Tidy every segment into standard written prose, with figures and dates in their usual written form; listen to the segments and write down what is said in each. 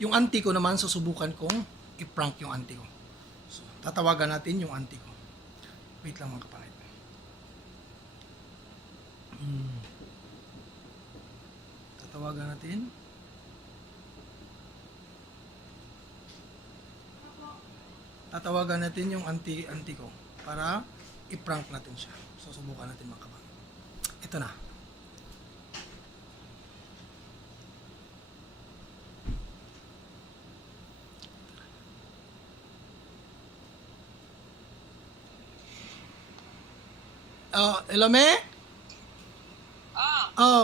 Yung auntie ko naman, susubukan kong i-prank yung auntie ko. So, tatawagan natin yung auntie ko. Wait lang mga kapatid. Tatawagan natin. Tatawagan natin yung auntie ko para i-prank natin siya. Susubukan natin mga kapatid. Ito na. Hello, me?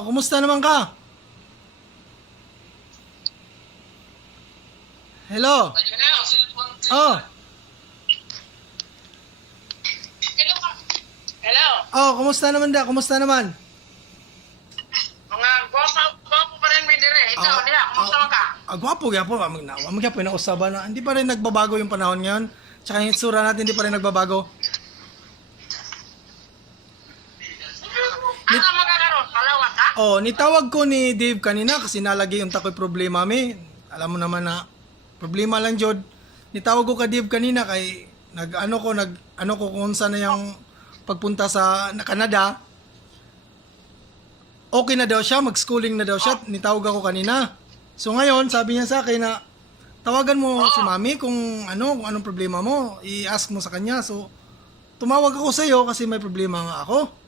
Kumusta naman ka? Hello? Oh, Hello. kumusta naman da? Kumusta naman? Mga gwapo pa rin may dire. Ikaw, niya, kumusta man ka? Gwapo, magyapo na usaba na. Hindi pa rin nagbabago yung panahon ngayon. Tsaka yung itsura natin, hindi pa rin nagbabago. Ano magkakaroon? Palawak ka? Nitawag ko ni Dave kanina kasi nalagi yung takoy problema mi. Alam mo naman na problema lang jud. Nitawag ko ka Dave kanina kay nag-ano ko kung saan na yung pagpunta sa Canada. Okay na daw siya, mag-schooling na daw siya. Nitawag ako kanina. So ngayon, sabi niya sa akin na tawagan mo si Mami kung anong problema mo, i-ask mo sa kanya. So tumawag ako sa iyo kasi may problema nga ako.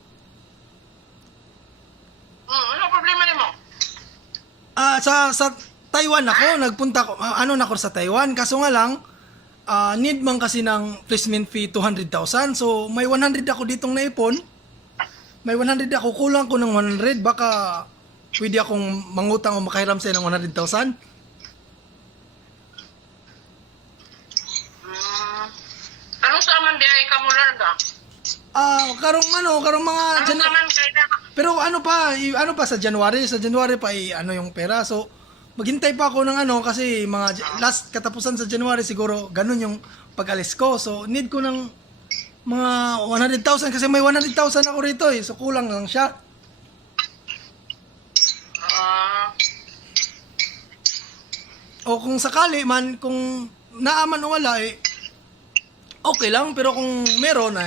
Ano problema ni mo? Sa Taiwan ako, nagpunta ko, ako sa Taiwan, kaso nga lang, need man kasi ng placement fee 200,000, so may 100 ako ditong naipon, may 100 ako, kulang ko ng 100, baka pwede akong mangutang o makahiram sa'yo ng 100,000. Anong sa aman biyahe ka mo lang ka? Karong mga, Anong naman kaya? pero ano pa sa January pa yung pera, so maghintay pa ako ng kasi mga last katapusan sa January siguro ganun yung pag-alis ko. So need ko ng mga 100,000 kasi may 100,000 ako rito so kulang lang siya. O kung sakali man, kung naaman o wala okay lang, pero kung meron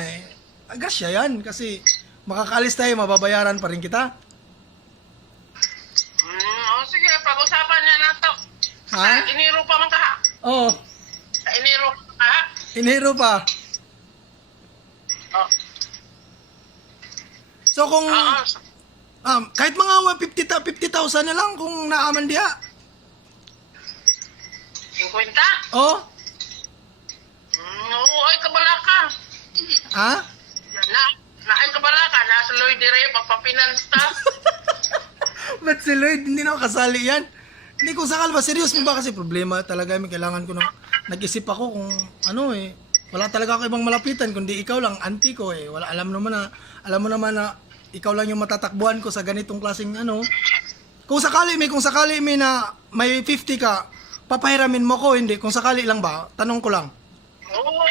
agasya yan kasi makakaalis tayo, mababayaran pa rin kita. Sige, pag-usapan niya na to. Ha? Iniro pa man ka ha? Oo, Iniro pa ha? inhero pa. Oh. So kung kahit mga 50,000 na lang kung naaman diha. 50? Oh? Oo, ay kabala ka. Ha? Ay kabala ka. Nasa Lloyd dire, pagpapinance ta. Ba't si Lloyd? Hindi na ako kasali yan. Hindi kung sakal ba, serious mo ba kasi problema talaga, may kailangan ko nag-isip ako kung wala talaga ako ibang malapitan kundi ikaw lang, auntie ko wala, alam mo naman na ikaw lang yung matatakbuhan ko sa ganitong klaseng Kung sakali may na may 50 ka, papahiramin mo ko, hindi. Kung sakali lang ba, tanong ko lang. Oo,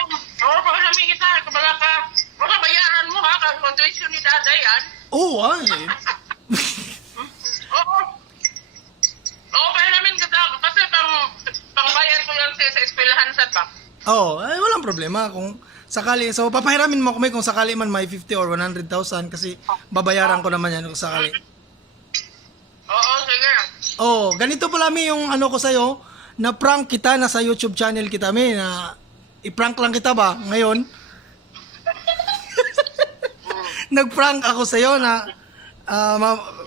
pagkasami kita, kabala ka. Baka bayaran mo ha, kung tuition ni Dada yan. Oo, Oo, pahiramin ka daw. Kasi pangbayan ko yan sa eskwelahan sa pa. Walang problema kung sakali. So, papahiramin mo kung sakali man may 50 or 100,000 kasi babayaran ko naman yan kung sakali. Oo, sige. Ganito pala yung ko sa'yo, na prank kita na sa YouTube channel kita, na i-prank lang kita ba ngayon? Nag-prank ako sa'yo na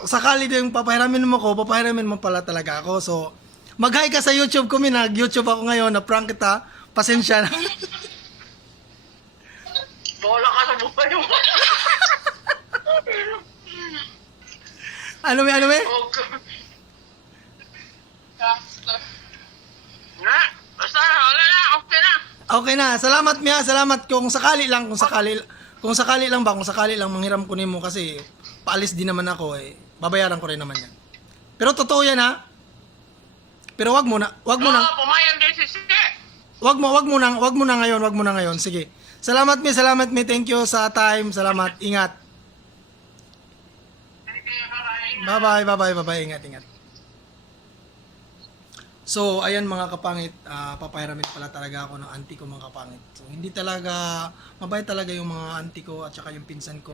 sakali din papahiramin mo ko, papahiramin mo pala talaga ako. So, mag-hi ka sa YouTube ko, nag-YouTube ako ngayon, na prank kita, pasensya na. Bola ka sa buhay mo. Ano ba? Basta, wala na, okay na. Okay na, salamat Mia, salamat kung sakali lang manghiram ko nimo kasi paalis din naman ako babayaran ko rin naman yan. Pero totoo yan ha. Pero wag mo na. Pumayag din si Sige. Wag mo na ngayon. Sige. Salamat mi, thank you sa time. Salamat, ingat. Bye-bye, ingat. So, ayan mga kapangit, papahiramin pala talaga ako ng auntie ko mga kapangit. So, hindi talaga, mabait talaga yung mga auntie ko at saka yung pinsan ko.